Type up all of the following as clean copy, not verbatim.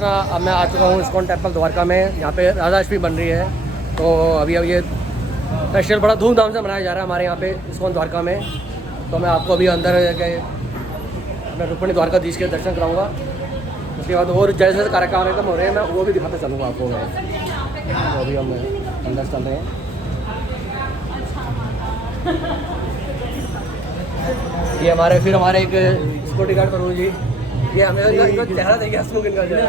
कृष्णा। अब मैं आ चुका हूँ इस्कॉन टेम्पल द्वारका में। यहाँ पे राधाष्टमी बन रही है, तो अभी ये फेस्टिवल बड़ा धूमधाम से मनाया जा रहा है हमारे यहाँ पे इस्कॉन द्वारका में। तो मैं आपको अभी अंदर के मैं रुक्मिणी द्वारकाधीश के दर्शन कराऊंगा। उसके बाद और जैसे जैसे कार्यक्रम हो रहे हैं मैं वो भी दिखाते चलूँगा आपको मैं। तो अभी हम अंदर चल रहे हैं। ये हमारे एक सिक्योरिटी गार्ड करूँ जी, ये हमें इनका चेहरा देखिए, हंसमुख इनका चेहरा।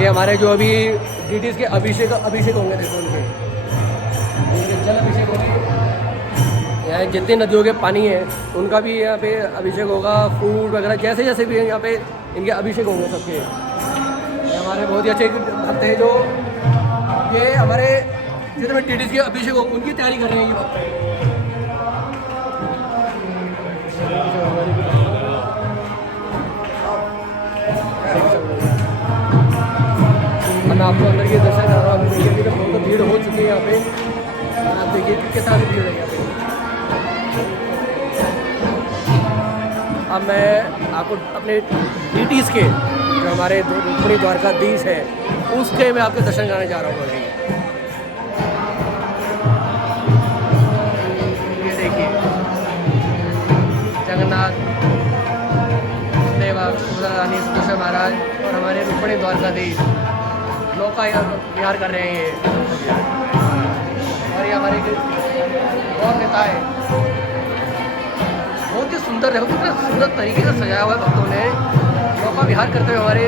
ये हमारे जो अभी डीटीज के अभिषेक होंगे, देखो उनके जल अभिषेक होंगे। यहाँ जितनी नदियों के पानी है उनका भी यहाँ पे अभिषेक होगा। फूड वगैरह जैसे जैसे भी यहाँ पे इनके अभिषेक होंगे सबके। ये हमारे बहुत ही अच्छे भक्त हैं जो ये हमारे जितने भी डीटीज के अभिषेक होंगे उनकी तैयारी कर रहे हैं ये भक्त। मैं आपको अंदर के दर्शन कर रहा हूँ। देखिए तो बहुत भीड़ हो चुकी है यहाँ पे। आप देखिए कितने सारी भीड़ है यहाँ पे। अब मैं आपको अपने डीटीज के जो हमारे रुक्मिणी द्वारकाधीश है उसके मैं आपके दर्शन कराने जा रहा हूँ अभी। ये देखिए जगन्नाथ देवा रानी सुदर्शन महाराज और हमारे रुक्मिणी द्वारकाधीश नौका विहार कर रहे हैं ये। और ये हमारे और नेता है, बहुत ही सुंदर, देखो कितना सुंदर तरीके से सजाया हुआ है भक्तों ने नौका विहार करते हुए हमारे।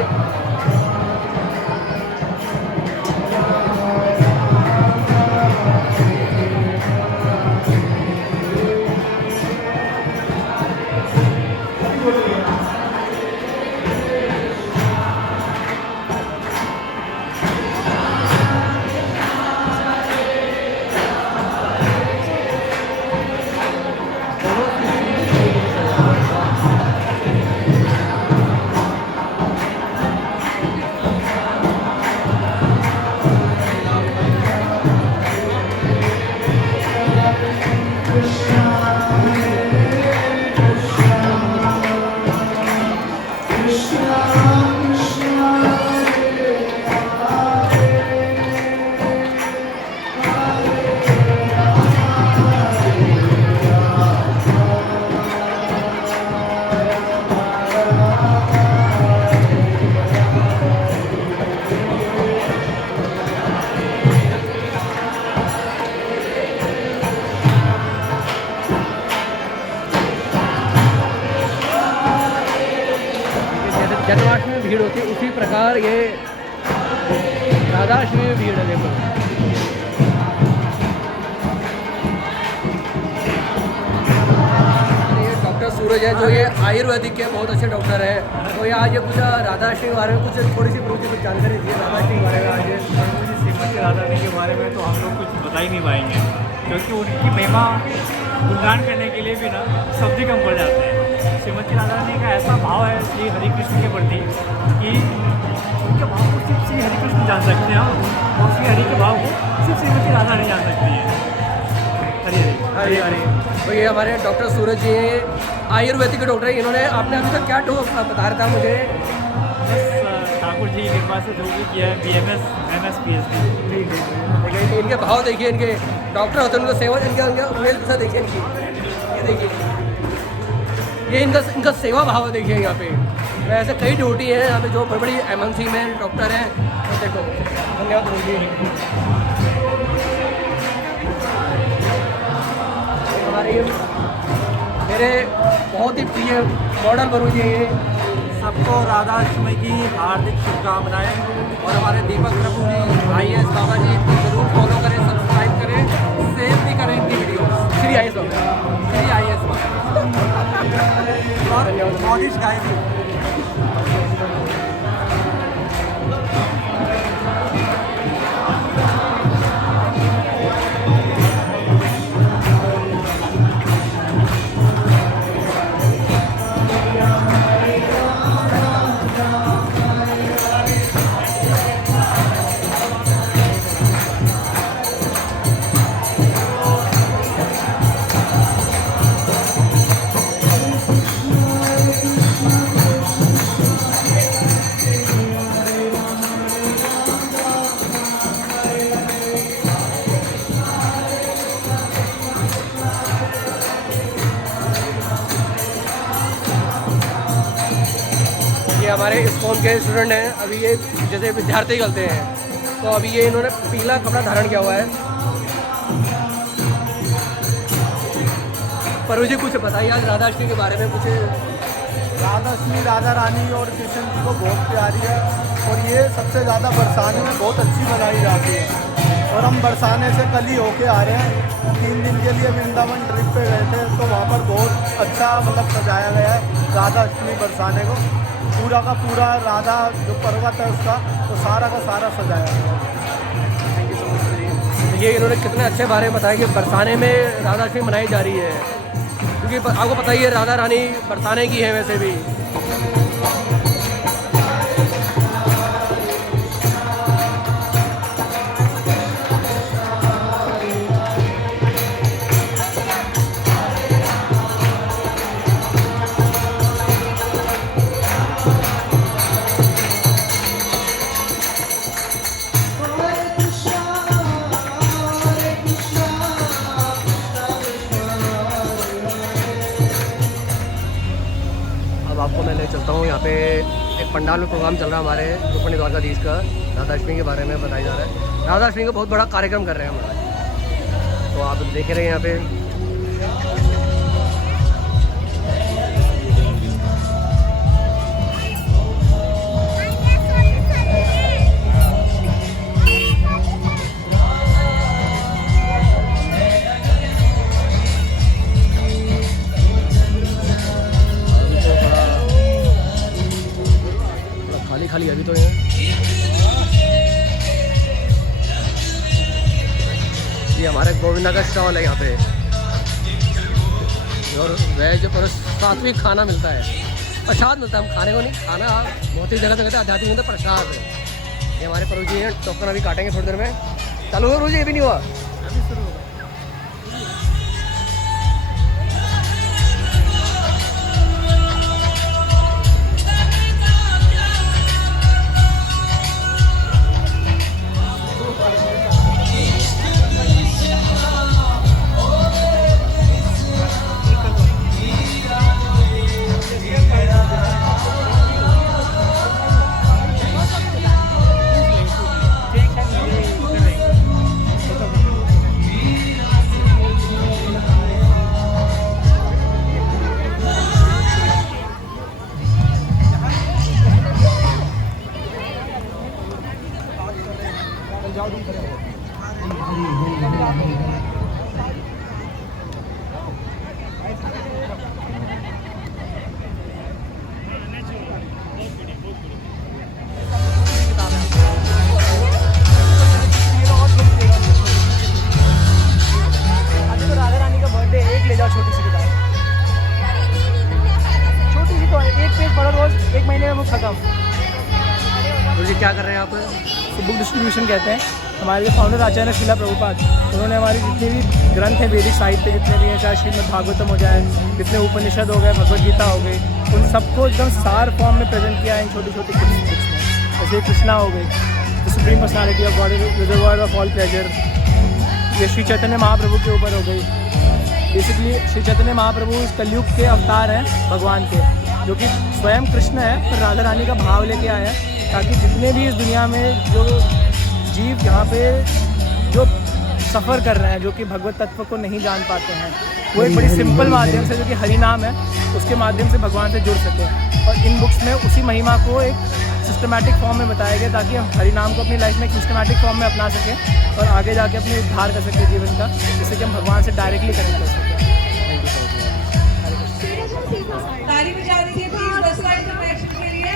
जन्माष्टमी में भीड़ होती है उसी प्रकार ये राधाष्टमी में भीड़ है। देखो ये डॉक्टर सूरज है जो ये आयुर्वेदिक के बहुत अच्छे डॉक्टर है। तो ये आज ये कुछ राधाष्टमी के बारे में कुछ थोड़ी सी कुछ जानकारी दी है राधाष्टमी के बारे में। आज श्रीमती राधारानी के बारे में तो हम लोग कुछ बता ही नहीं पाएंगे, क्योंकि उनकी महिमा गुणगान करने के लिए भी ना शब्द ही कम पड़ जाते हैं। श्रीमती राधारानी का ऐसा भाव है श्री हरि कृष्ण के प्रति कि उनके भाव को सिर्फ श्री हरि कृष्ण जान सकते हैं और श्री हरि के भाव को सिर्फ श्रीमती राधारानी जान सकती है। हरि हरि हरी। तो ये हमारे डॉक्टर सूरज जी हैं, आयुर्वेदिक के डॉक्टर हैं। इन्होंने आपने अभी तक क्या बता रहा था मुझे? बस ठाकुर जी की कृपा से जो भी किया है BMS MS PhD। ठीक है, इनके भाव देखिए, इनके डॉक्टर होते हैं उनको सेवा इनका देखिए इनकी, ये देखिए ये इनका सेवा भाव देखिए यहाँ पे। वैसे कई ड्यूटी हैं यहाँ पे जो बड़ी बड़ी MNC में डॉक्टर हैं। तो देखो धन्यवाद जी। हमारे मेरे बहुत ही प्रिय मॉडल गुरु जी हैं। सबको राधाष्टमी की हार्दिक शुभकामनाएं। और हमारे दीपक प्रभु जी IAS बाबा जी को जरूर फॉलो करें, सब्सक्राइब करें, शेयर भी करें इनकी वीडियो। श्री IAS बाबा, श्री IAS बाबा और मॉनिश गाय भी। हमारे इस्कॉन के स्टूडेंट हैं, अभी ये जैसे विद्यार्थी करते हैं, तो अभी ये इन्होंने पीला कपड़ा धारण किया हुआ है। पर मुझे कुछ बताइए आज राधाष्टमी के बारे में कुछ। राधाष्टमी राधा रानी और कृष्ण जी को बहुत प्यारी है और ये सबसे ज़्यादा बरसाने में बहुत अच्छी मनाई जाती है। और हम बरसाने से कल ही होके आ रहे हैं, 3 दिन के लिए वृंदावन ट्रिप पे गए थे, तो वहाँ पर बहुत अच्छा मतलब सजाया गया है राधाष्टमी बरसाने को। पूरा का पूरा राधा जो पर्वत है उसका तो सारा का सारा सजाया गया है। ये इन्होंने कितने अच्छे बारे में बताया कि बरसाने में राधाष्टमी मनाई जा रही है, क्योंकि आपको पता ही है राधा रानी बरसाने की है वैसे भी। अब आपको मैं ले चलता हूँ, यहाँ पे एक पंडाल में प्रोग्राम चल रहा है हमारे रुक्मिणी द्वारकाधीश का, राधाष्टमी के बारे में बताया जा रहा है। राधाष्टमी का बहुत बड़ा कार्यक्रम कर रहे हैं हमारा, तो आप देख रहे हैं यहाँ पे। खाली अभी तो है। ये हमारे गोविंदा का स्टॉल है यहाँ पे, और वेज और सात्विक खाना मिलता है, प्रसाद मिलता है। हम खाने को नहीं, खाना बहुत ही जगह से कहते हैं, आध्यात्मिक मिलता है, प्रसाद है। ये हमारे प्रभु जी हैं, टोकन अभी काटेंगे थोड़ी देर में। चालू हो प्रभु जी? ये भी नहीं हुआ, अभी शुरू होगा। जी क्या कर रहे हैं आप? बुक डिस्ट्रीब्यूशन कहते हैं। हमारे जो फाउंडर आचार्य शिला प्रभुपाद, उन्होंने हमारी जितने भी ग्रंथ हैं, वैदिक साहित्य जितने भी हैं, चाहे श्रीमद् भागवतम हो जाए, जितने उपनिषद हो गए, भगवद गीता हो गई, उन सबको एकदम सार फॉर्म में प्रेजेंट किया है इन छोटी छोटी बुक्स में। जैसे कृष्णा हो गई, the supreme personality of God, reservoir of all pleasure, ये श्री चैतन्य महाप्रभु के ऊपर हो गई। बेसिकली श्री चैतन्य महाप्रभु इस कलयुग के अवतार हैं भगवान के, जो कि स्वयं कृष्ण है पर राधा रानी का भाव लेके आए हैं, ताकि जितने भी इस दुनिया में जो जीव यहाँ पे जो सफ़र कर रहे हैं, जो कि भगवत तत्व को नहीं जान पाते हैं, वो एक बड़ी सिंपल माध्यम से, जो कि हरि नाम है, उसके माध्यम से भगवान से जुड़ सके। और इन बुक्स में उसी महिमा को एक सिस्टमैटिक फॉर्म में बताया गया, ताकि हम हरि नाम को अपनी लाइफ में एक सिस्टमैटिक फॉर्म में अपना सकें और आगे जाके अपने उद्धार कर सकें जीवन का, जिससे कि हम भगवान से डायरेक्टली कनेक्ट कर सकें। ताली बजा दीजिए प्लीज फर्स्ट लाइन कनेक्शन के लिए।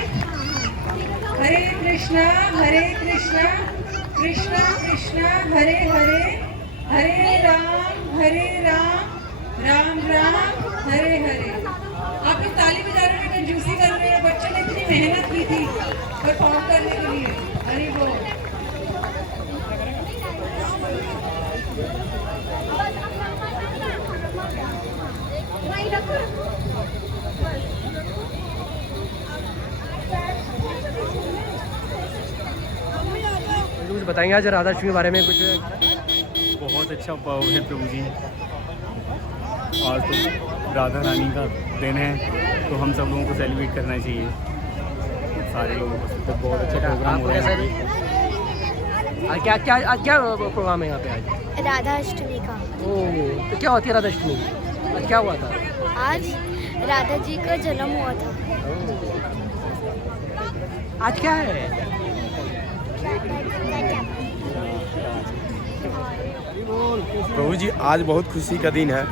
हरे कृष्णा कृष्णा कृष्णा हरे हरे, हरे राम राम राम हरे हरे। आप लोग ताली बजा रहे हैं, कंजूसी कर रहे हैं, बच्चों ने इतनी मेहनत की थी परफॉर्म करने के लिए। हरि बोल। कुछ बताएंगे आज राधाष्टमी के बारे में कुछ? बहुत अच्छा पर्व है प्रभु जी, और तो राधा रानी का दिन है, तो हम सब लोगों को सेलिब्रेट करना चाहिए। सारे लोग उपस्थित थे। बहुत अच्छा प्रोग्राम आपको हुआ कैसा है। आज क्या प्रोग्राम है यहाँ पे आज? राधा अष्टमी का। ओह, तो क्या होती है राधा अष्टमी? आज क्या हुआ था? आज राधा जी का जन्म हुआ था। आज क्या है? प्रभु जी, आज बहुत खुशी का दिन है।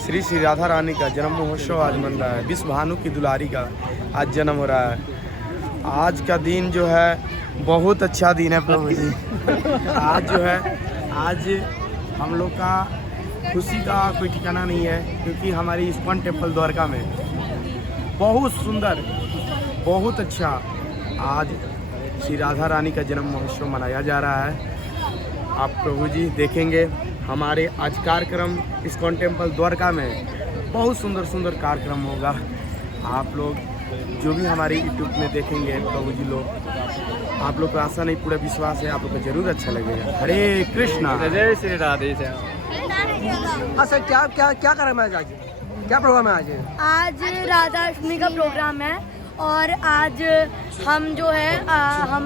श्री श्री राधा रानी का जन्म महोत्सव आज मन रहा है। विश्व भानु की दुलारी का आज जन्म हो रहा है। आज का दिन जो है बहुत अच्छा दिन है प्रभु जी। आज जो है, आज हम लोग का खुशी का कोई ठिकाना नहीं है, क्योंकि हमारी इस्कॉन टेम्पल द्वारका में बहुत सुंदर, बहुत अच्छा आज श्री राधा रानी का जन्म महोत्सव मनाया जा रहा है। आप प्रभु जी देखेंगे हमारे आज कार्यक्रम इस्कॉन टेम्पल द्वारका में बहुत सुंदर सुंदर कार्यक्रम होगा। आप लोग जो भी हमारे यूट्यूब में देखेंगे प्रभु जी लोग, आप लोग को आशा नहीं पूरा विश्वास है, आप लोग को जरूर अच्छा लगेगा। हरे कृष्णा। जय श्री राधे। हाँ सर, क्या क्या क्या कार्यक्रम है आज? क्या प्रोग्राम है आज? आज राधा अष्टमी का प्रोग्राम है और आज हम जो है हम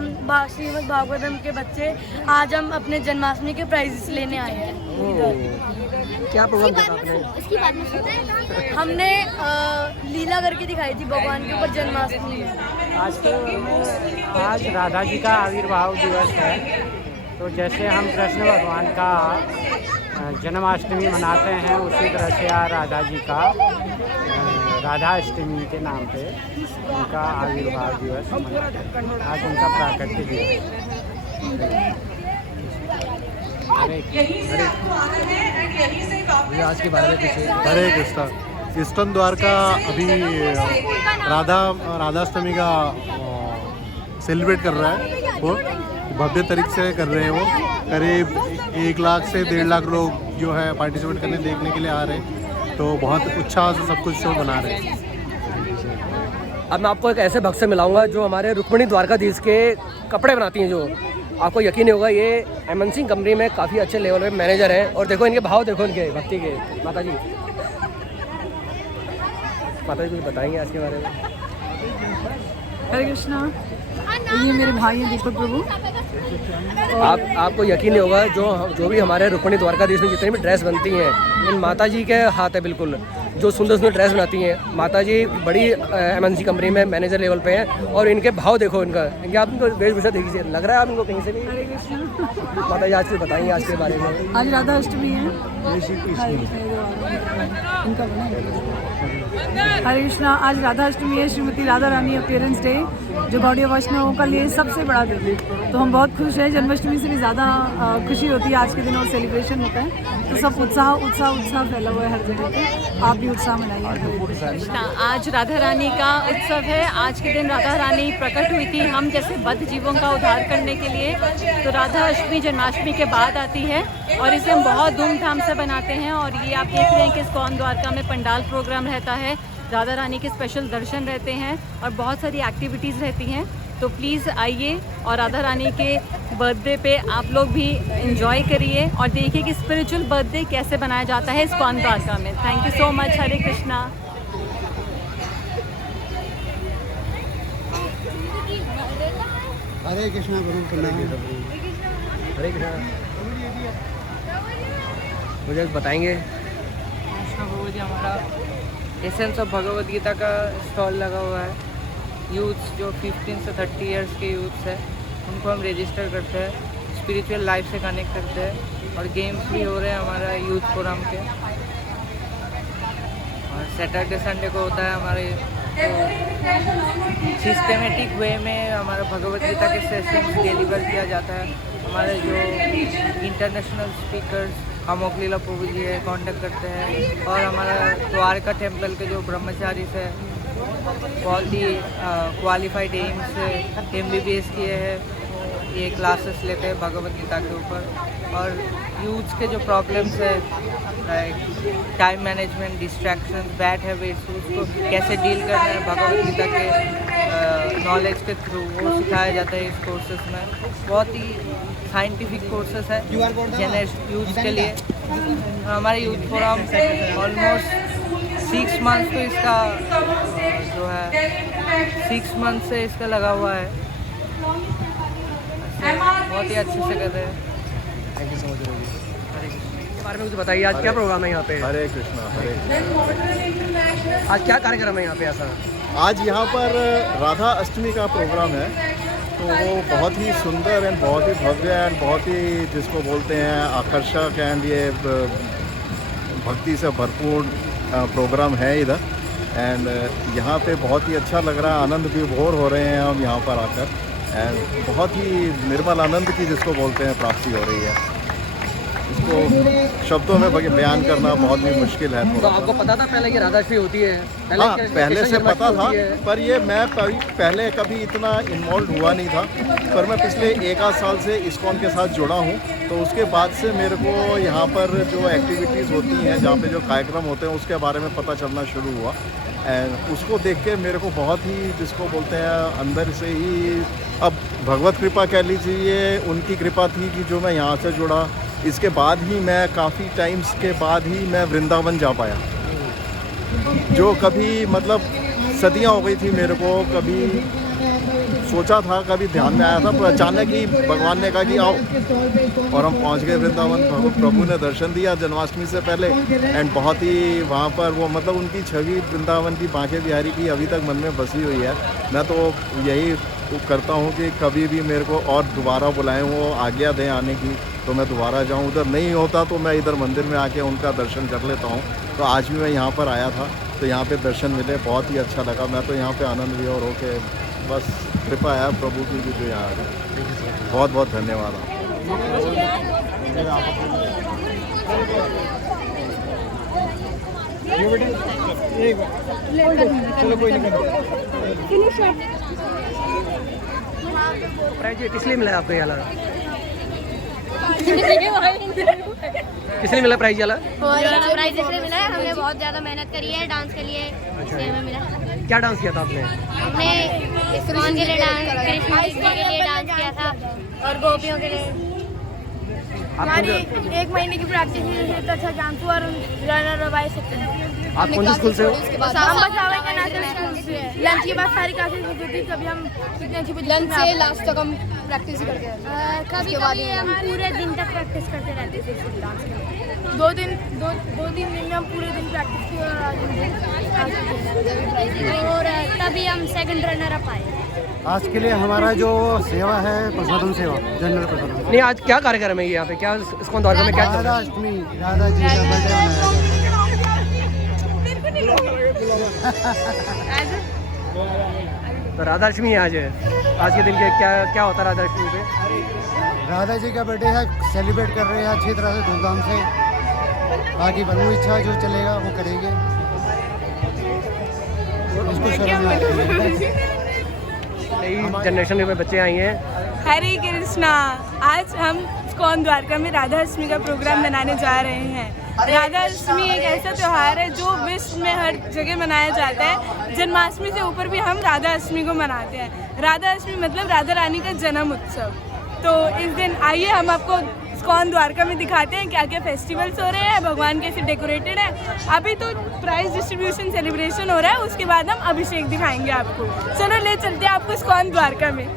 श्रीमद् भागवतम के बच्चे आज हम अपने जन्माष्टमी के प्राइजेस लेने आए हैं। क्या प्रोग्राम किया आपने? हमने लीला करके दिखाई थी भगवान के ऊपर जन्माष्टमी में। आज राधा जी का आविर्भाव दिवस है, तो जैसे हम कृष्ण भगवान का जन्माष्टमी मनाते हैं उसी तरह से आज राधा जी का राधा अष्टमी के नाम पे उनका आविर्भाव दिवस मनाते हैं। आज उनका प्राकट्य दिवस। आज के बारे में कुछ? हरे कृष्णा। इस्कॉन द्वारका अभी राधाष्टमी का सेलिब्रेट कर रहा है। वो भव्य तरीके से कर रहे हैं। वो करीब 1 लाख से 1.5 लाख लोग जो है पार्टिसिपेट करने देखने के लिए आ रहे हैं, तो बहुत उत्साह से सब कुछ शो बना रहे हैं। अब मैं आपको एक ऐसे भक्त से मिलाऊंगा जो हमारे रुक्मिणी द्वारकाधीश के कपड़े बनाती हैं। जो आपको यकीन नहीं होगा, ये MNC कंपनी में काफ़ी अच्छे लेवल पे मैनेजर हैं। और देखो इनके भाव, देखो इनके भक्ति के। माता जी कुछ बताएंगे आज के बारे में? हरे कृष्णा। ये मेरे भाई हैं दीपक प्रभु। आपको यकीन नहीं होगा, जो भी हमारे रुक्मिणी द्वारकाधीश में जितनी भी ड्रेस बनती हैं, इन माता जी के हाथ है बिल्कुल। जो सुंदर सुंदर ड्रेस बनाती हैं माता जी, बड़ी MNC कंपनी में मैनेजर लेवल पे हैं। और इनके भाव देखो इनके आप इनको वेशभूषा देखिए, लग रहा है आप इनको कहीं से भी। हरे कृष्णा। माता जी आज कुछ बताएंगे आज के बारे में? आज राधा अष्टमी है। इनका हरे कृष्णा। आज राधा अष्टमी है, श्रीमती राधा रानी अपीयरेंस डे, जो गौड़ीय वैष्णवों का लिए सबसे बड़ा दिन है। तो हम बहुत खुश हैं। जन्माष्टमी से भी ज़्यादा खुशी होती है आज के दिन और सेलिब्रेशन होता है, तो सब उत्साह फैला हुआ है हर जगह पे। आप भी उत्साह मनाइए। आज राधा रानी का उत्सव है। आज के दिन राधा रानी प्रकट हुई थी हम जैसे बद्ध जीवों का उद्धार करने के लिए। तो राधा अष्टमी जन्माष्टमी के बाद आती है और इसे हम बहुत धूमधाम से बनाते हैं। और ये आप देख रहे हैं कि इस्कॉन द्वारका में पंडाल प्रोग्राम रहता है, राधा रानी के स्पेशल दर्शन रहते हैं और बहुत सारी एक्टिविटीज़ रहती हैं। तो प्लीज़ आइए और राधा रानी के बर्थडे पे आप लोग भी एंजॉय करिए और देखिए कि स्पिरिचुअल बर्थडे कैसे बनाया जाता है इस्कॉन द्वारका में। Thank you so much. Hare Krishna. Hare Krishna. Hare Krishna. मुझे बताएंगे? प्रभु जी, हमारा एसेंस ऑफ भगवद गीता का स्टॉल लगा हुआ है। यूथ्स जो 15 से 30 इयर्स के यूथ्स है उनको हम रजिस्टर करते हैं, स्पिरिचुअल लाइफ से कनेक्ट करते हैं और गेम्स भी हो रहे हैं हमारा यूथ फोरम के। और सैटरडे संडे को होता है हमारे सिस्टमेटिक वे में हमारा भगवद गीता के सेशंस डिलीवर किया जाता है। हमारे जो इंटरनेशनल स्पीकर्स अमोकलीला प्रभु जी है कांटेक्ट करते हैं। और हमारा द्वारका टेम्पल के जो ब्रह्मचारी से बहुत ही क्वालिफाइड एम्स से MBBS किए हैं, ये क्लासेस लेते हैं भगवद गीता के ऊपर। और यूथ के जो प्रॉब्लम्स है like time management, distraction, bad habits, उसको कैसे डील करना है भगवद गीता के नॉलेज के थ्रू, वो सिखाया जाता है इस कोर्सेज में। बहुत ही साइंटिफिक कोर्सेस है यूथ के लिए। हमारे यूथ फोरम ऑलमोस्ट 6 मंथ तो इसका जो है 6 मंथ से इसका लगा हुआ है, बहुत ही अच्छे से कर रहे हैं। थैंक यू सो मच रोजी। इसके बारे में कुछ बताइए, आज क्या प्रोग्राम है यहाँ पे? हरे कृष्णा हरे कृष्णा। आज क्या कार्यक्रम है यहाँ पे ऐसा? आज यहाँ पर राधा अष्टमी का प्रोग्राम है, तो वो बहुत ही सुंदर एंड बहुत ही भव्य एंड बहुत ही जिसको बोलते हैं आकर्षक एंड ये भक्ति से भरपूर प्रोग्राम है इधर। एंड यहाँ पे बहुत ही अच्छा लग रहा है, आनंद विभोर हो रहे हैं हम यहाँ पर आकर, एंड बहुत ही निर्मल आनंद की जिसको बोलते हैं प्राप्ति हो रही है। इसको शब्दों में बयान करना बहुत ही मुश्किल है। तो आपको पता था पहले कि राधाष्टमी होती है? हाँ, पहले से पता था, पर ये मैं पहले कभी इतना इन्वॉल्व हुआ नहीं था, पर मैं पिछले 1 साल से इस्कॉन के साथ जुड़ा हूँ, तो उसके बाद से मेरे को यहाँ पर जो एक्टिविटीज़ होती हैं, जहाँ पे जो कार्यक्रम होते हैं, उसके बारे में पता चलना शुरू हुआ। एंड उसको देख के मेरे को बहुत ही जिसको बोलते हैं अंदर से ही, अब भगवत कृपा कह लीजिए, उनकी कृपा थी कि जो मैं यहाँ से जुड़ा। इसके बाद ही मैं काफ़ी टाइम्स के बाद ही मैं वृंदावन जा पाया, जो कभी मतलब सदियाँ हो गई थी मेरे को, कभी सोचा था, कभी ध्यान में आया था, पर अचानक ही भगवान ने कहा कि आओ, और हम पहुंच गए वृंदावन। प्रभु ने दर्शन दिया जन्माष्टमी से पहले, एंड बहुत ही वहाँ पर वो मतलब उनकी छवि वृंदावन की बांके बिहारी की अभी तक मन में बसी हुई है। मैं तो यही करता हूँ कि कभी भी मेरे को और दोबारा बुलाएं, वो आज्ञा दें आने की, तो मैं दोबारा जाऊँ। उधर नहीं होता तो मैं इधर मंदिर में आके उनका दर्शन कर लेता हूँ। तो आज भी मैं यहाँ पर आया था, तो यहाँ पे दर्शन मिले, बहुत ही अच्छा लगा। मैं तो यहाँ पे आनंद विभोर होके, बस कृपा है प्रभु की जो यहाँ आ गए। बहुत बहुत धन्यवाद प्राइज किस लिए मिला आपको याला? किस लिए मिला प्राइज याला? प्राइज इसलिए मिला है, हमने बहुत ज़्यादा मेहनत करी है डांस के लिए, इसलिए हमें मिला। क्या डांस किया था आपने? हमने इस्कॉन के लिए डांस, कृष्ण के लिए डांस किया था, और गोपियों के लिए। हमारी 1 महीने की प्रैक्टिस है, तो अच्छा डांस हुआ और रनर अप आए सकते हैं। आप कौन से स्कूल से हो? हम बसावे के नेशनल स्कूल से हैं। लंच के बाद सारी क्लासेस होती थी, कभी हम कितने अच्छी लंच से लास्ट तक हम प्रैक्टिस ही करते हैं। कभी कभी हम पूरे दिन तक प्रैक्टिस करते रहते थे डांस के लिए। 2-3 दिन में हम पूरे दिन प्रैक्टिस की, और तभी हम 2nd रनर अप आए। आज के लिए हमारा जो सेवा है प्रसादम सेवा, जनरल प्रसादम। नहीं, आज क्या कार्यक्रम है यहाँ पे? क्या इस्कॉन द्वारका में क्या चल रहा है? राधा अष्टमी, राधा जी का बर्थडे मनाया तो राधाष्टमी है आज है। आज के दिन के क्या होता है राधाष्टमी पे? राधा जी का बर्थडे है, सेलिब्रेट कर रहे हैं अच्छी तरह से, धूमधाम से। बाकी बनु इच्छा जो चलेगा वो करेंगे, इसको शर्म नहीं आती है। नई जनरेशन के बच्चे आई हैं। हरे कृष्णा। आज हम इस्कॉन द्वारका में राधा अष्टमी का प्रोग्राम मनाने जा रहे हैं। राधा अष्टमी एक ऐसा त्यौहार है जो विश्व में हर जगह मनाया जाता है। जन्माष्टमी से ऊपर भी हम राधा अष्टमी को मनाते हैं। राधा अष्टमी मतलब राधा रानी का जन्म उत्सव। तो इस दिन आइए हम आपको इस्कॉन द्वारका में दिखाते हैं क्या क्या फेस्टिवल्स हो रहे हैं, भगवान कैसे डेकोरेटेड है। अभी तो प्राइज डिस्ट्रीब्यूशन सेलिब्रेशन हो रहा है, उसके बाद हम अभिषेक दिखाएंगे आपको। चलो ले चलते हैं आपको इस्कॉन द्वारका में।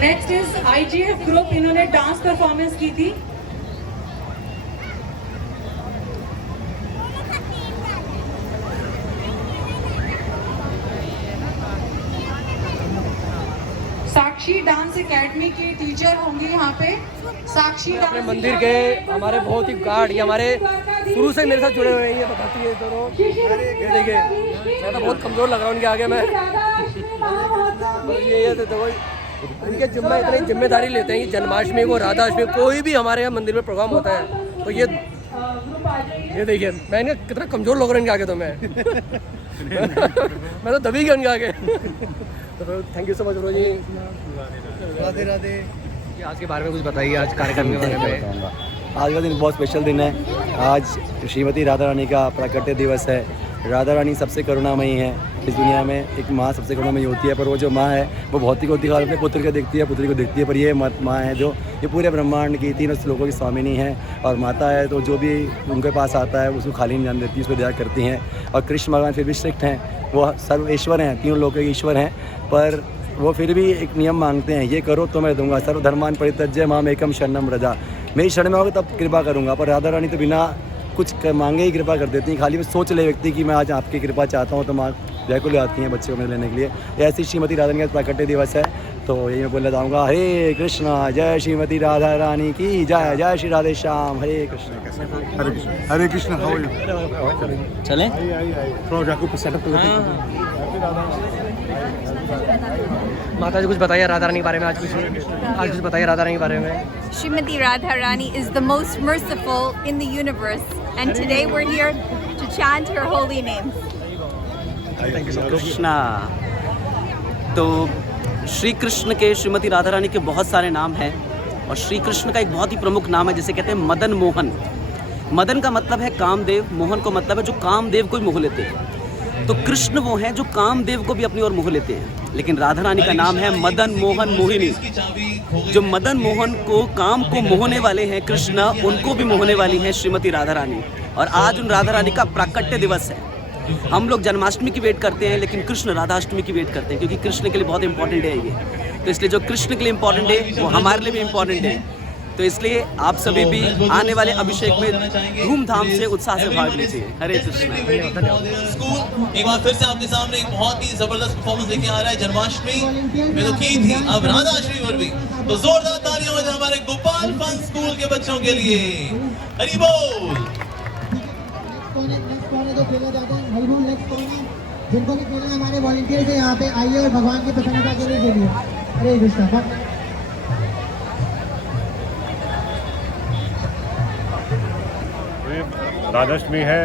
नेक्स्ट इज IGF ग्रुप, इन्होंने डांस परफॉर्मेंस की थी। साक्षी डांस एकेडमी की टीचर होंगी यहाँ पे। साक्षी अपने मंदिर के हमारे बहुत ही गार्ड, ये हमारे शुरू से मेरे साथ जुड़े हुए हैं, ये बताती है दोनों। ये देखिए, मैं तो बहुत कमज़ोर लग रहा हूँ उनके आगे। मैं ये देखो, इनके जिम्मे इतनी जिम्मेदारी लेते हैं कि जन्माष्टमी को, राधा अष्टमी, कोई भी हमारे यहाँ मंदिर में प्रोग्राम होता है तो ये देखिए, मैं इनका कितना कमज़ोर लग रहा हूँ इनके आगे। तो मैं तो दबी गया उनके आगे। तो thank you so much bro ji. Radhe Radhe. आज के बारे में कुछ बताइए, आज कार्यक्रम के बारे में। आज का दिन बहुत स्पेशल दिन है। आज श्रीमती राधा रानी का प्राकट्य दिवस है। राधा रानी सबसे करुणामयी है इस दुनिया में। एक माँ सबसे करुणामयी होती है, पर वो जो माँ है वो भौतिक होती है, अपने पुत्र को देखती है, पुत्री को देखती है, पर ये माँ है जो ये पूरे ब्रह्मांड की 3 श्लोकों की स्वामिनी है और माता है। तो जो भी उनके पास आता है उसको खाली नहीं जान देती, उस पर दया करती हैं। और कृष्ण भगवान फिर भी स्ट्रिक्ट हैं, वो सर्वेश्वर हैं, 3 लोगों के ईश्वर हैं, पर वो फिर भी एक नियम मांगते हैं, ये करो तो मैं दूंगा, सर्वधर्मान परित्यज्य माम एकम शरणम व्रजा, मेरी शरण में होगा तब कृपा करूँगा। पर राधा रानी तो बिना कुछ मांगे ही कृपा कर देती हैं। खाली बस सोच ले व्यक्ति कि मैं आज आपकी कृपा चाहता हूँ तो माँ व्याकुल आती हैं बच्चे को मेरे लेने के लिए। ऐसी श्रीमती राधा रानी का प्राकट्य दिवस है, तो यही मैं बोलना चाहूँगा। हरे कृष्णा, जय श्रीमती राधा रानी की जय, जय श्री राधे श्याम, हरे कृष्ण। हरे कृष्ण, हरे कृष्ण। How are you? चलें थोड़ा जाको पे सेटअप माता जी कुछ बताइए राधा रानी के बारे में। आज कुछ बताइए राधा रानी के बारे में। Srimati Radharani is the most merciful in the universe, and today we're here to chant her holy name. Krishna. तो श्री कृष्ण के, श्रीमती राधा रानी के बहुत सारे नाम हैं और श्री कृष्ण का एक बहुत ही प्रमुख नाम है जिसे कहते हैं मदन मोहन। मदन का मतलब है कामदेव, मोहन का मतलब है जो कामदेव को ही मोह लेते हैं। तो कृष्ण वो हैं जो कामदेव को भी अपनी ओर मोह लेते हैं, लेकिन राधा रानी का नाम है मदन मोहन मोहिनी। जो मदन मोहन को, काम को मोहने वाले हैं कृष्ण, उनको भी मोहने वाली हैं श्रीमती राधा रानी। और आज उन राधा रानी का प्राकट्य दिवस है। हम लोग जन्माष्टमी की वेट करते हैं, लेकिन कृष्ण राधाष्टमी की वेट करते हैं, क्योंकि कृष्ण के लिए बहुत इंपॉर्टेंट डे है ये। तो इसलिए जो कृष्ण के लिए इंपॉर्टेंट है वो हमारे लिए भी इंपॉर्टेंट है। तो इसलिए आप सभी भी आने वाले अभिषेक में धूमधाम से, उत्साह से भाग लीजिए। हरे कृष्ण। एक बार फिर से आपके सामने एक बहुत ही जबरदस्त परफॉर्मेंस लेके आ रहा है। जन्माष्टमी में तो की थी, अब राधाष्टमी पर भी, तो जोरदार तालियां हो जाए हमारे गोपाल फन स्कूल के बच्चों के लिए। हरि बोल। जिनको भी खेलना हमारे वॉलंटियर से यहाँ पे आइए और भगवान की प्रसन्नता के लिए खेलिए। हरे कृष्ण। राधाष्टमी है,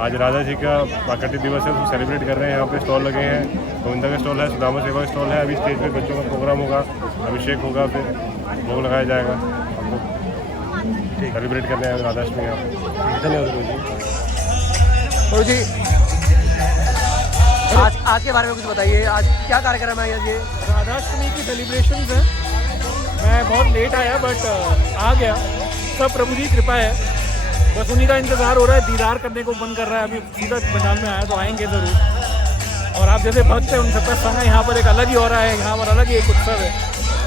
आज राधा जी का प्राकट्य दिवस है, तो सेलिब्रेट कर रहे हैं। यहाँ पे स्टॉल लगे हैं, गोविंदा का स्टॉल है, सुदामा सेवा का स्टॉल है। अभी स्टेज पे बच्चों का प्रोग्राम होगा, अभिषेक होगा, फिर भोग लगाया जाएगा। हम लोग सेलिब्रेट कर रहे हैं राधाष्टमी यहाँ पे। धन्यवाद जी। आज के बारे में कुछ बताइए, आज क्या कार्यक्रम है ये? राधाष्टमी की सेलिब्रेशंस हैं। मैं बहुत लेट आया बट आ गया, सब प्रभु जी कृपा है। बस उन्हीं का इंतज़ार हो रहा है, दीदार करने को मन कर रहा है। अभी सीधा पंडाल में आया तो आएंगे ज़रूर। और आप जैसे भक्त हैं उन सबका संग यहाँ पर एक अलग ही हो रहा है, यहाँ पर अलग ही एक उत्सव है।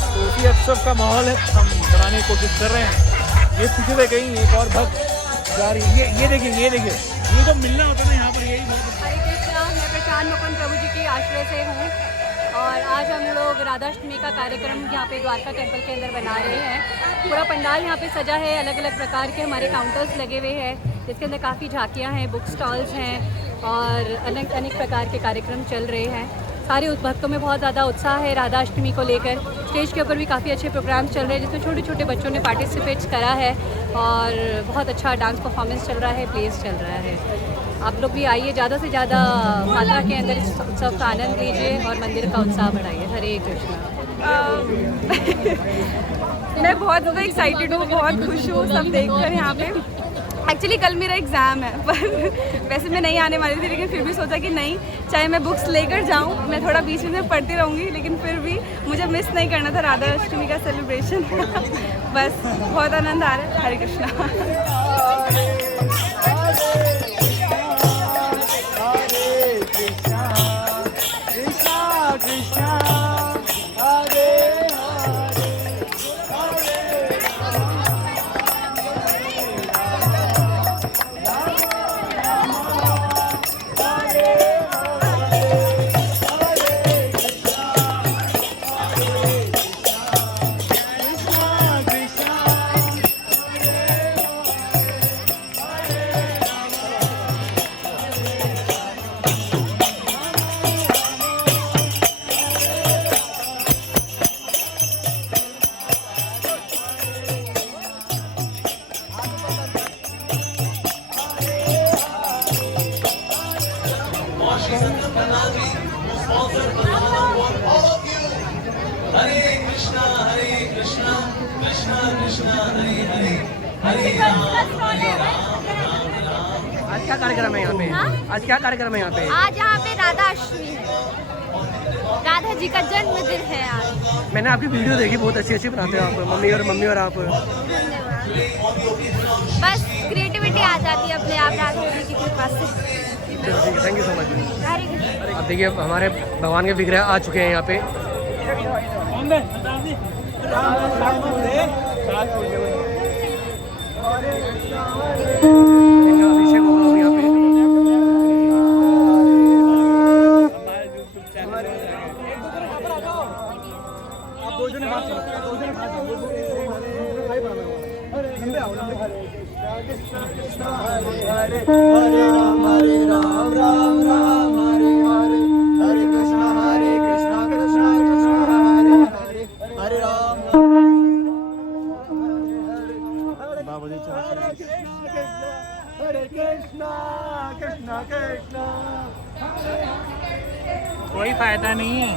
तो उसी उत्सव का माहौल है, हम बनाने की कोशिश कर रहे हैं। ये पीछे से कहीं एक और भक्त जा रही है, ये देखिए ये तो मिलना होता ना यहाँ पर। यही हरे कृष्णा। मैं प्रशांत मुकुंद प्रभु जी की आश्रय से हूँ और आज हम लोग राधाष्टमी का कार्यक्रम यहाँ पे द्वारका टेम्पल के अंदर बना रहे हैं। पूरा पंडाल यहाँ पे सजा है, अलग अलग प्रकार के हमारे काउंटर्स लगे हुए हैं, जिसके अंदर काफ़ी झांकियाँ हैं, बुक स्टॉल्स हैं और अनेक प्रकार के कार्यक्रम चल रहे हैं। सारे भक्तों में बहुत ज़्यादा उत्साह है राधाष्टमी को लेकर। स्टेज के ऊपर भी काफ़ी अच्छे प्रोग्राम्स चल रहे हैं, जिसमें छोटे छोटे बच्चों ने पार्टिसिपेट करा है और बहुत अच्छा डांस परफॉर्मेंस चल रहा है, प्लेस चल रहा है। आप लोग भी आइए, ज़्यादा से ज़्यादा माता के अंदर इस उत्सव का आनंद लीजिए और मंदिर का उत्साह बढ़ाइए। हरे कृष्णा। मैं बहुत ज़्यादा एक्साइटेड हूँ, बहुत खुश हूँ सब देखकर यहाँ पे। एक्चुअली कल मेरा एग्ज़ाम है, पर वैसे मैं नहीं आने वाली थी, लेकिन फिर भी सोचा कि नहीं, चाहे मैं बुक्स लेकर जाऊँ, मैं थोड़ा बीच में पढ़ती रहूँगी, लेकिन फिर भी मुझे मिस नहीं करना था राधाष्टमी का सेलिब्रेशन। बस बहुत आनंद आ रहा है। हरे कृष्णा। कृष्णा हरे हरे हरे राम आज क्या कार्यक्रम है यहाँ पे? आज क्या कार्यक्रम है यहाँ पे? आज यहाँ पे राधा अष्टमी है, राधा जी का जन्मदिन है आज। मैंने आपकी वीडियो देखी, बहुत अच्छी बनाते हो आप, मम्मी और आप। बस क्रिएटिविटी आ जाती है अपने आप राधा जी की कृपा से। Thank you so much. हरे कृष्ण। अब देखिए हमारे भगवान के विग्रह आ चुके हैं यहाँ पे। अभिषेक होगा यहाँ पे। कोई फायदा नहीं है।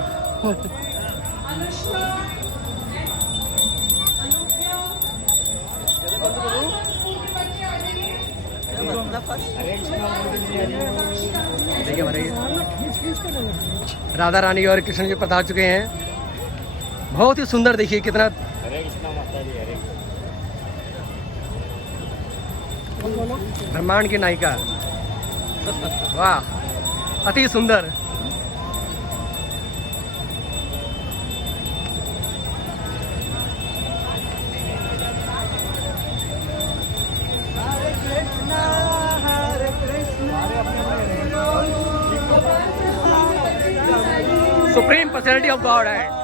देखिए हमारे राधा रानी और कृष्ण जी पधार चुके हैं। बहुत ही सुंदर, देखिए कितना ब्रह्मांड की नायिका, वाह अति सुंदर। सुप्रीम पर्सनैलिटी ऑफ गॉड है।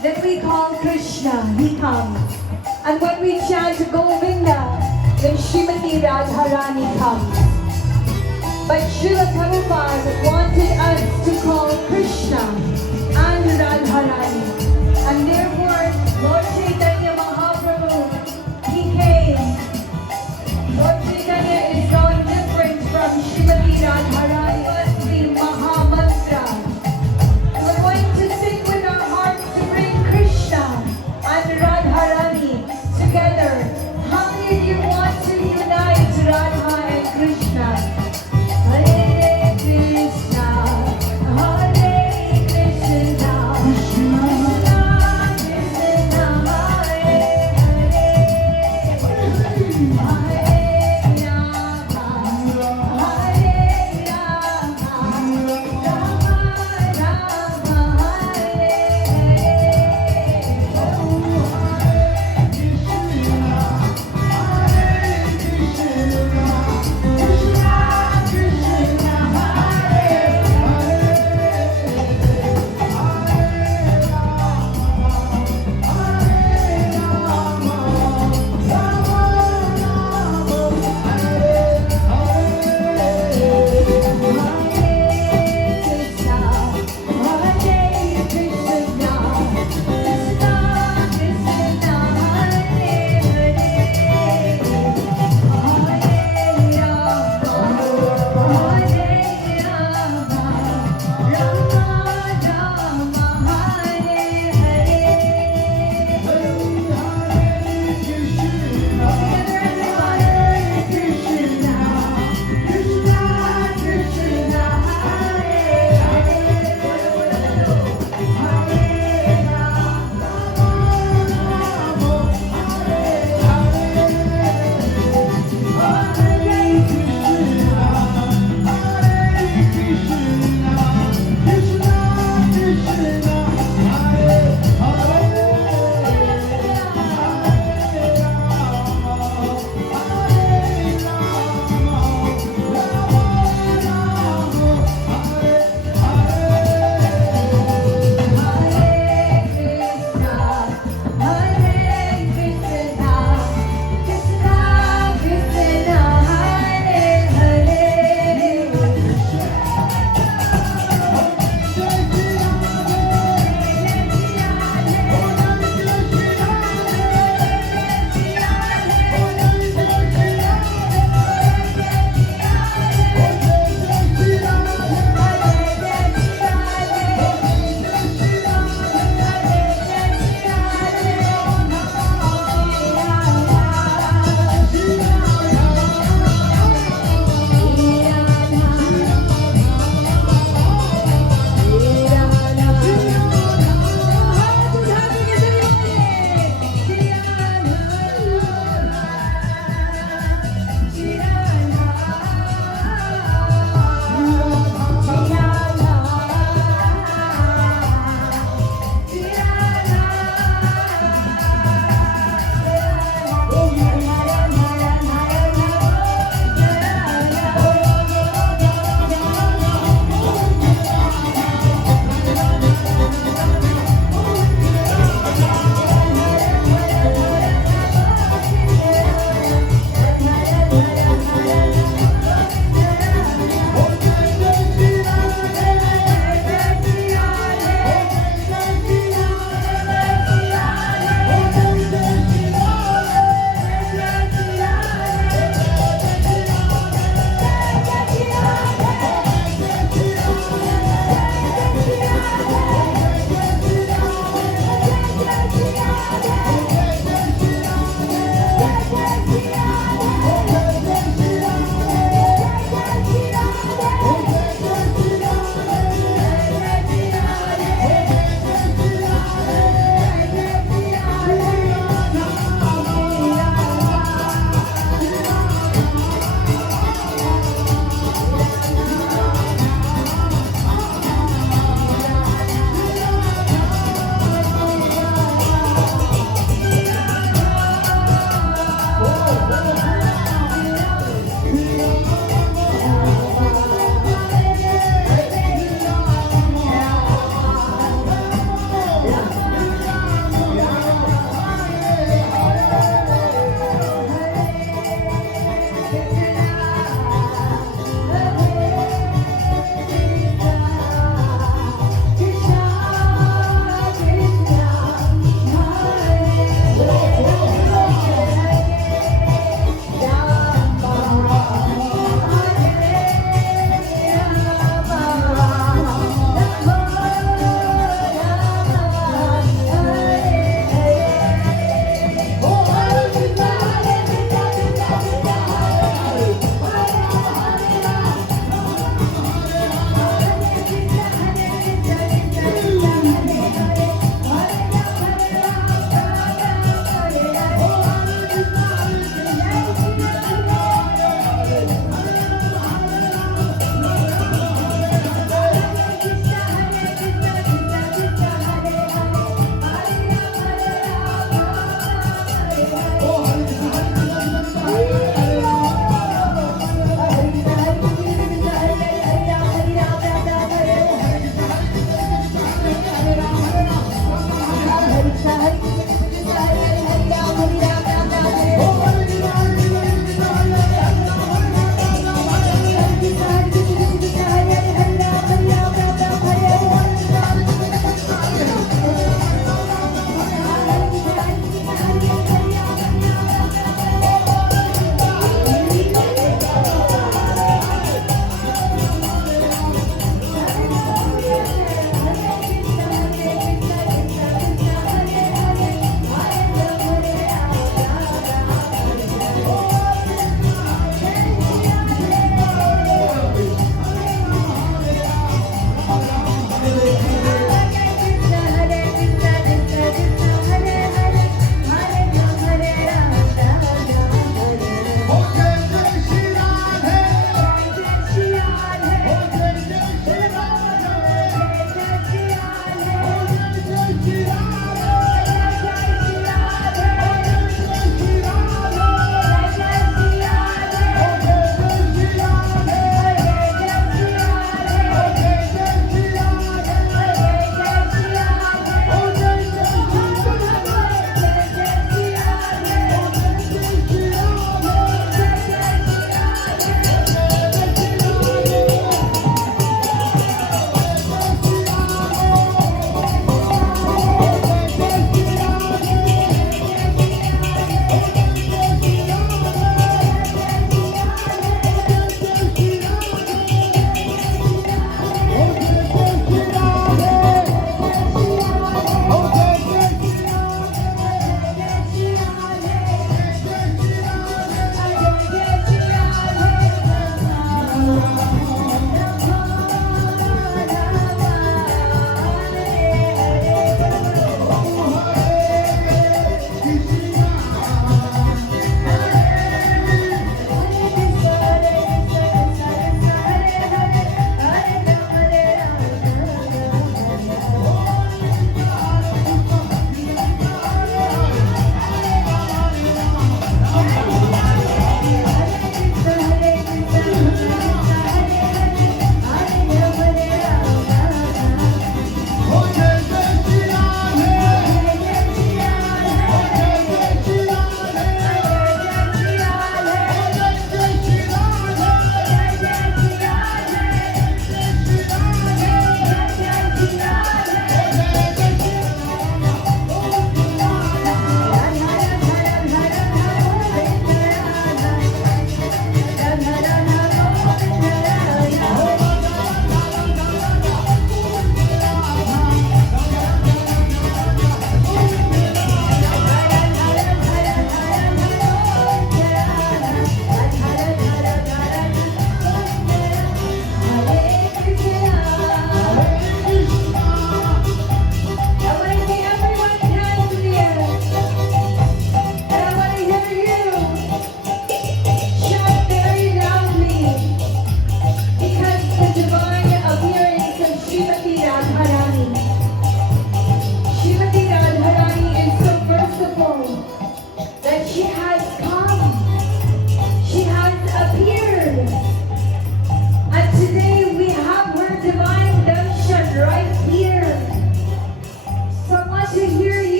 Then we call Krishna, he comes. And when we chant Govinda, then Srimati Radharani comes. But Srila Prabhupada wanted us to call Krishna and Radharani. And therefore, Lord Chaitanya Mahaprabhu, he came. Lord Chaitanya is so different from Srimati Radharani. He was the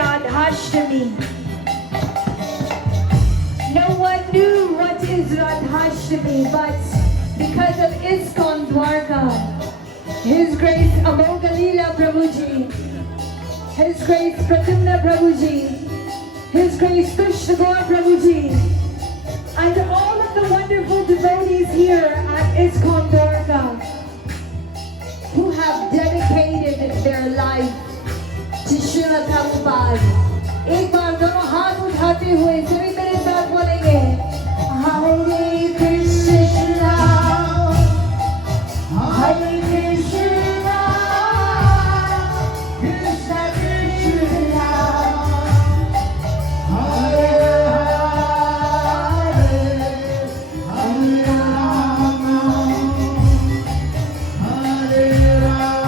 Radhashtami. No one knew what is Radhashtami, but because of ISKCON Dwarka, His Grace Amogalila Prabhuji, His Grace Pradyumna Prabhuji, His Grace Krishna Gaur Prabhuji, and all of the wonderful devotees here at ISKCON Dwarka who have dedicated their life to Srila Prabhupada. एक बार दोनों हाथ उठाते हुए सभी मेरे साथ बोलेंगे हरे कृष्णा हरे कृष्णा कृष्णा कृष्णा हरे हरे हरे राम हरे Ram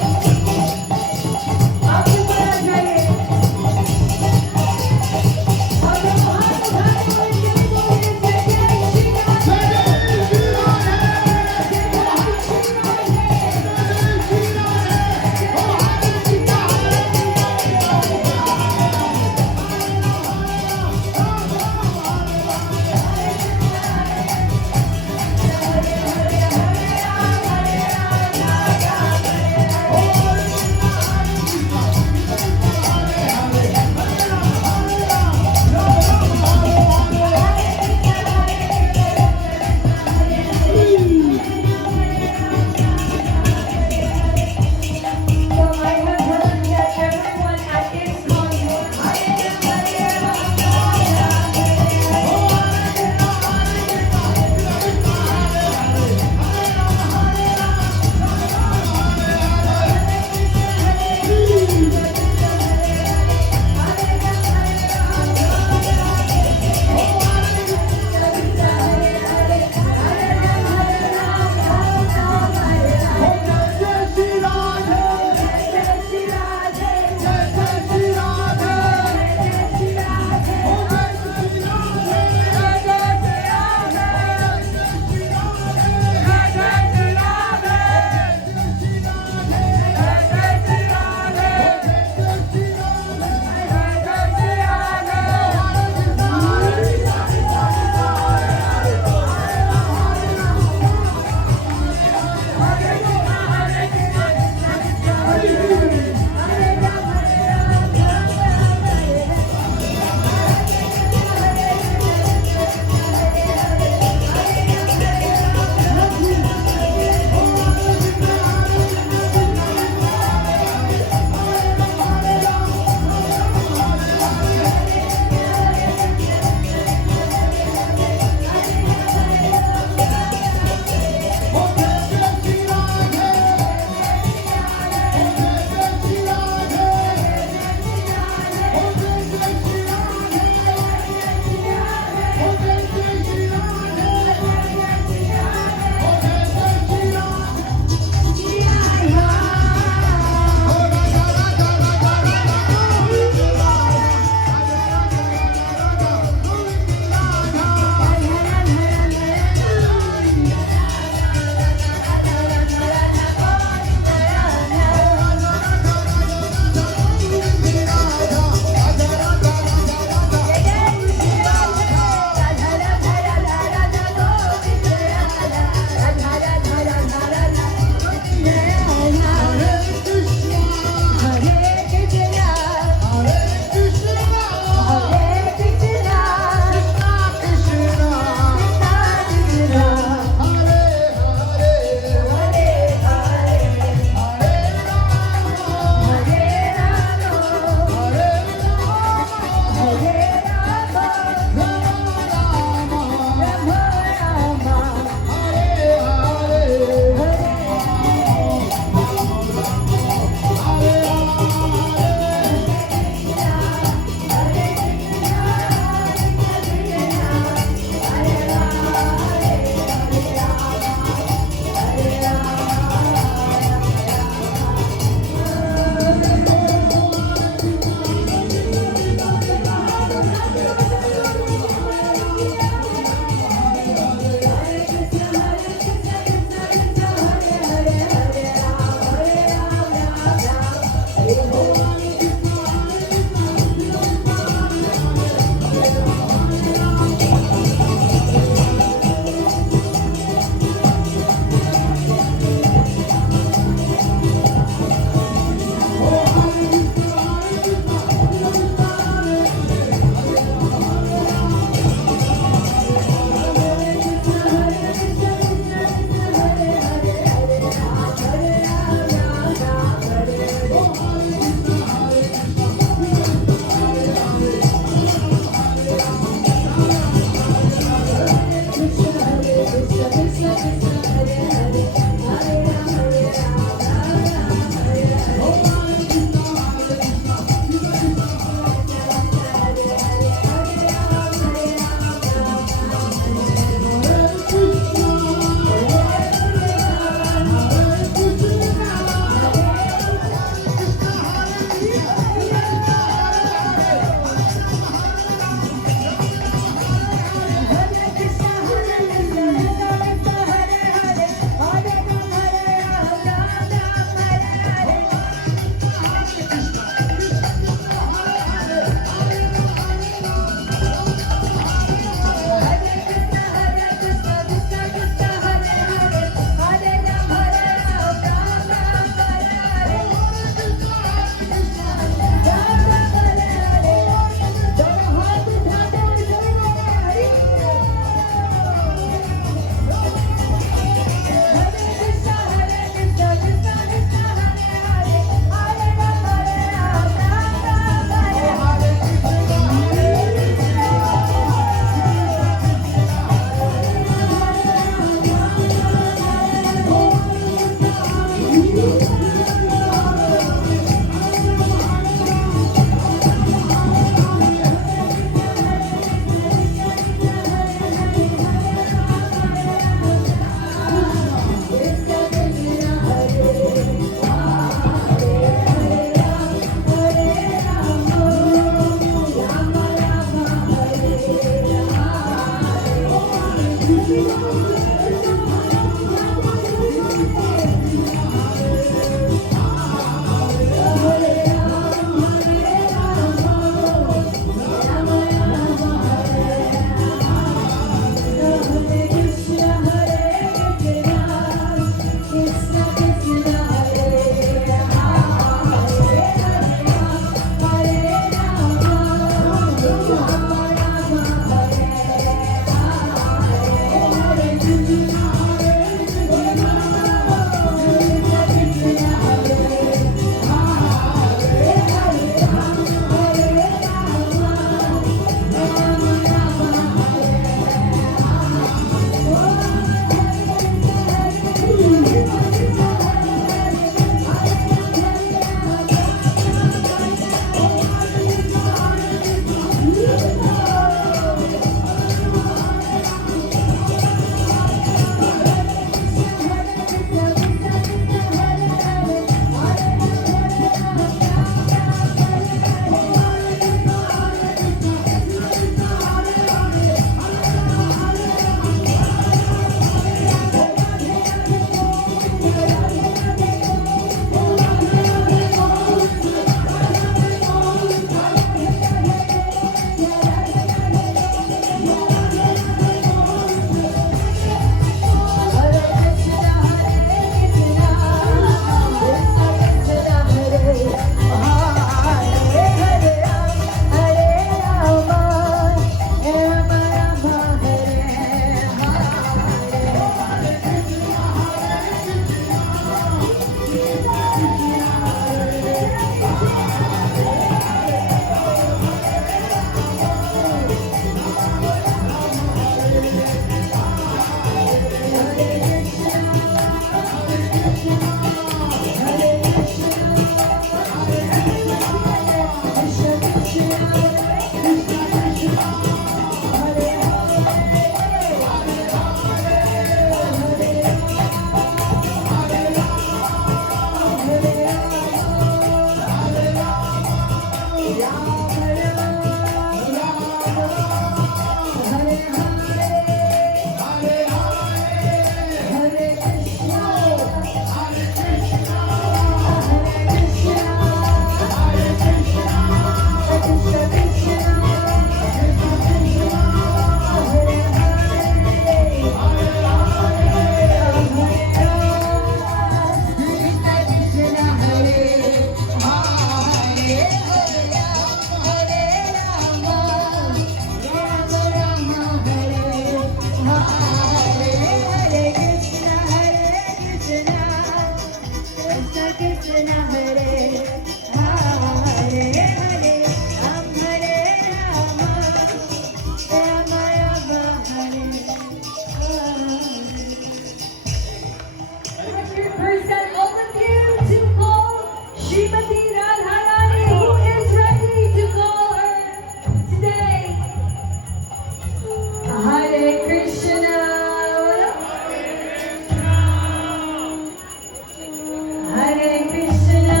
Hare Krishna,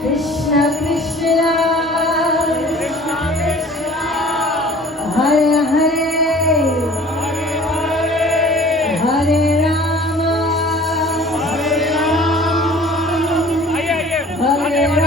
Krishna Krishna, Hare Hare, Hare Rama, Hare Rama, Hare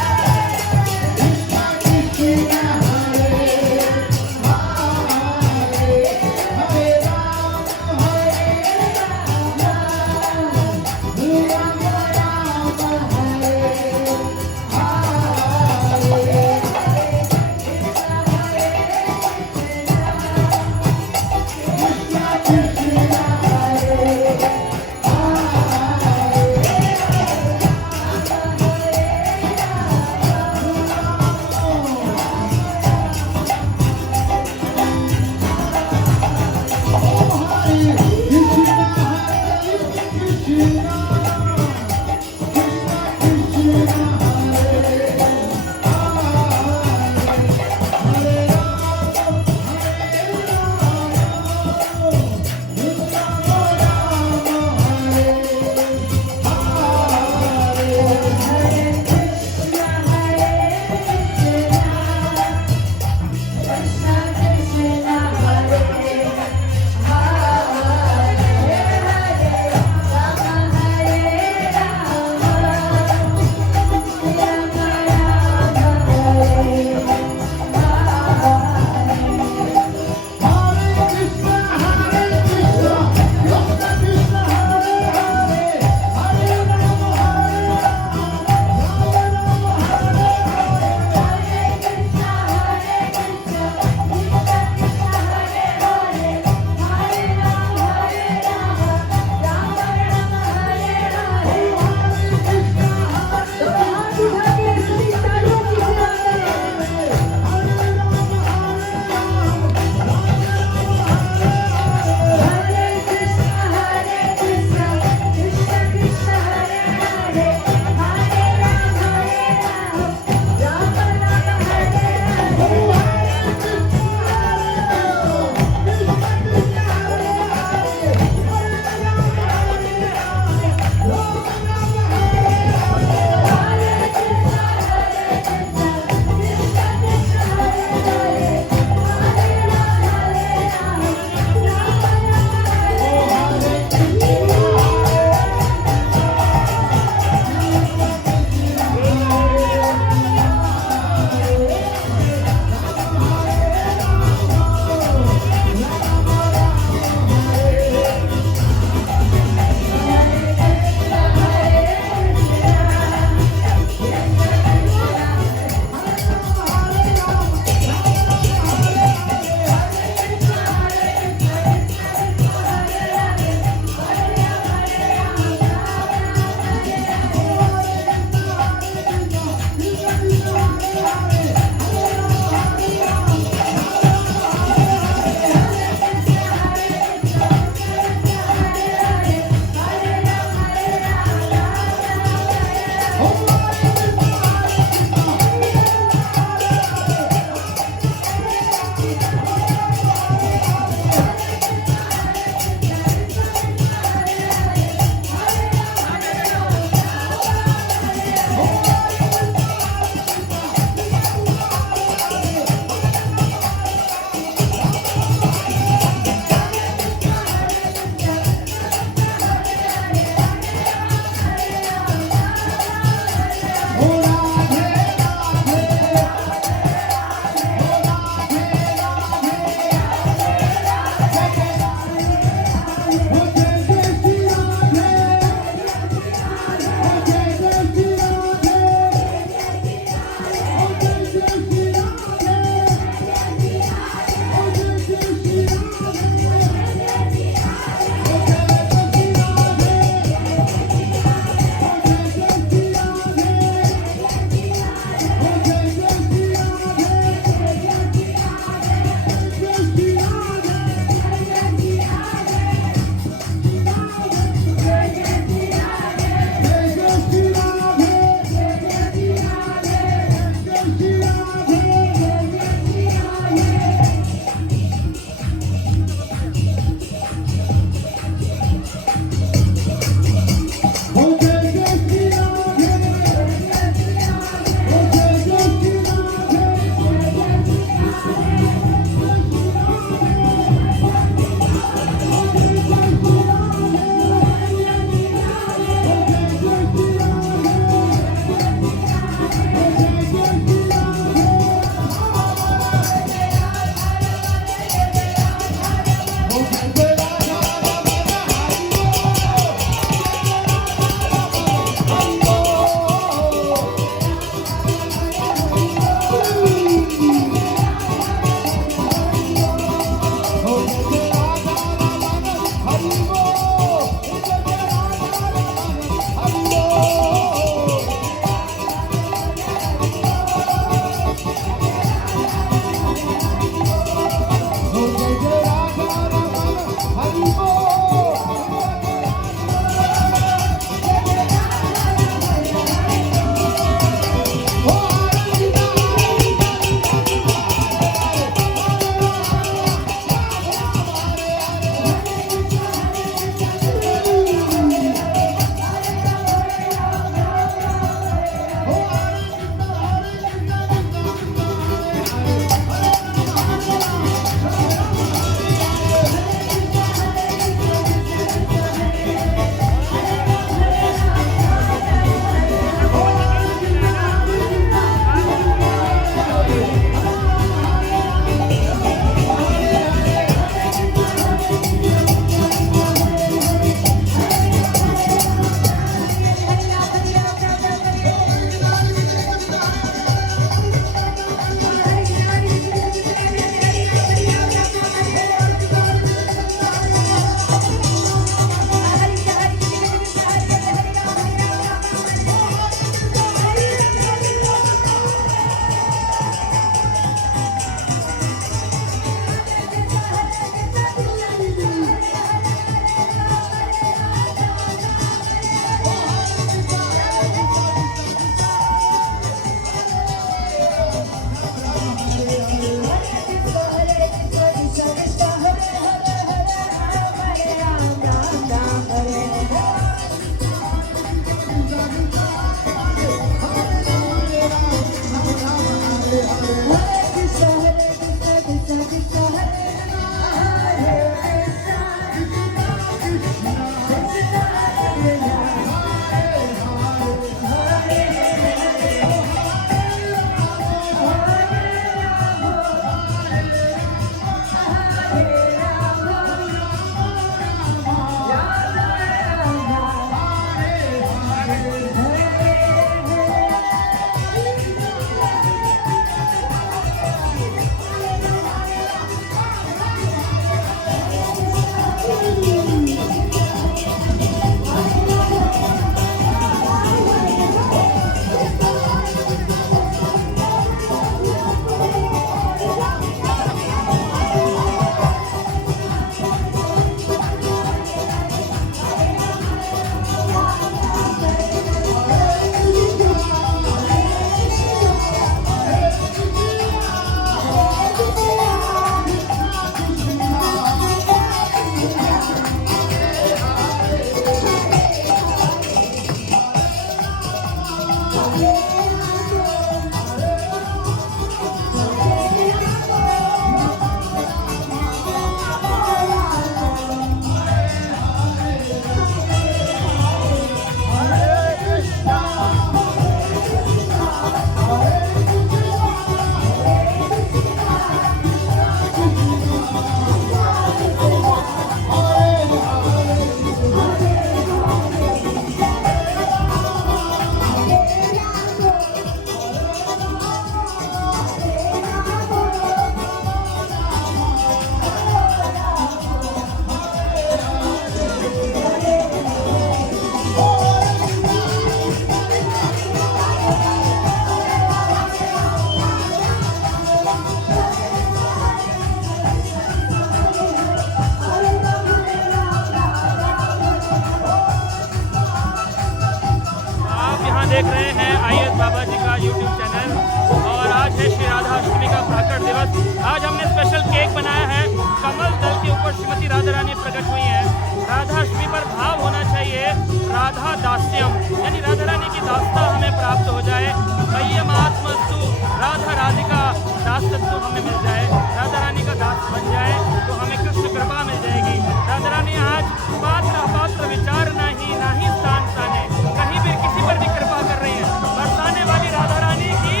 बनाया है, कमल दल के ऊपर श्रीमती राधा रानी प्रकट हुई है। राधाष्टमी पर भाव होना चाहिए राधा दास्यम, यानी राधा रानी की दास्ता हमें प्राप्त हो जाए। मह्यमात्मस्तु राधा राधिका दासत्व हमें मिल जाए, राधा रानी का दास बन जाए तो हमें कृष्ण कृपा मिल जाएगी। राधा रानी आज पात्र अपात्र विचार नहीं स्थान स्थाने, कहीं भी किसी पर भी कृपा कर रही है। बरसाने वाली राधा रानी की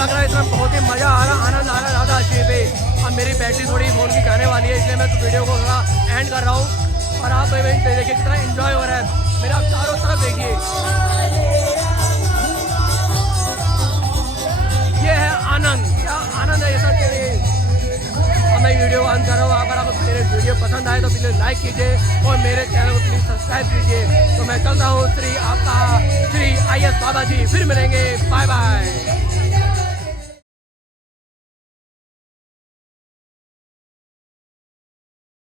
लग रहा है, इसमें बहुत ही मज़ा आ रहा, आनंद आ रहा है राधा अष्टमी पे। अब मेरी बैटरी थोड़ी फ़ोन की जाने वाली है, इसलिए मैं तो वीडियो को थोड़ा एंड कर रहा हूँ। और आप देखिए कितना एंजॉय हो रहा है, मेरा चारों तरफ देखिए, ये है आनंद, क्या आनंद है ये सब के लिए। और मैं वीडियो ऑन कर रहा हूँ। अगर आपको मेरे वीडियो पसंद आए तो प्लीज़ लाइक कीजिए और मेरे चैनल को प्लीज़ सब्सक्राइब कीजिए। तो मैं चलता हूँ, श्री आपका श्री IS बाबा जी, फिर मिलेंगे, बाय बाय।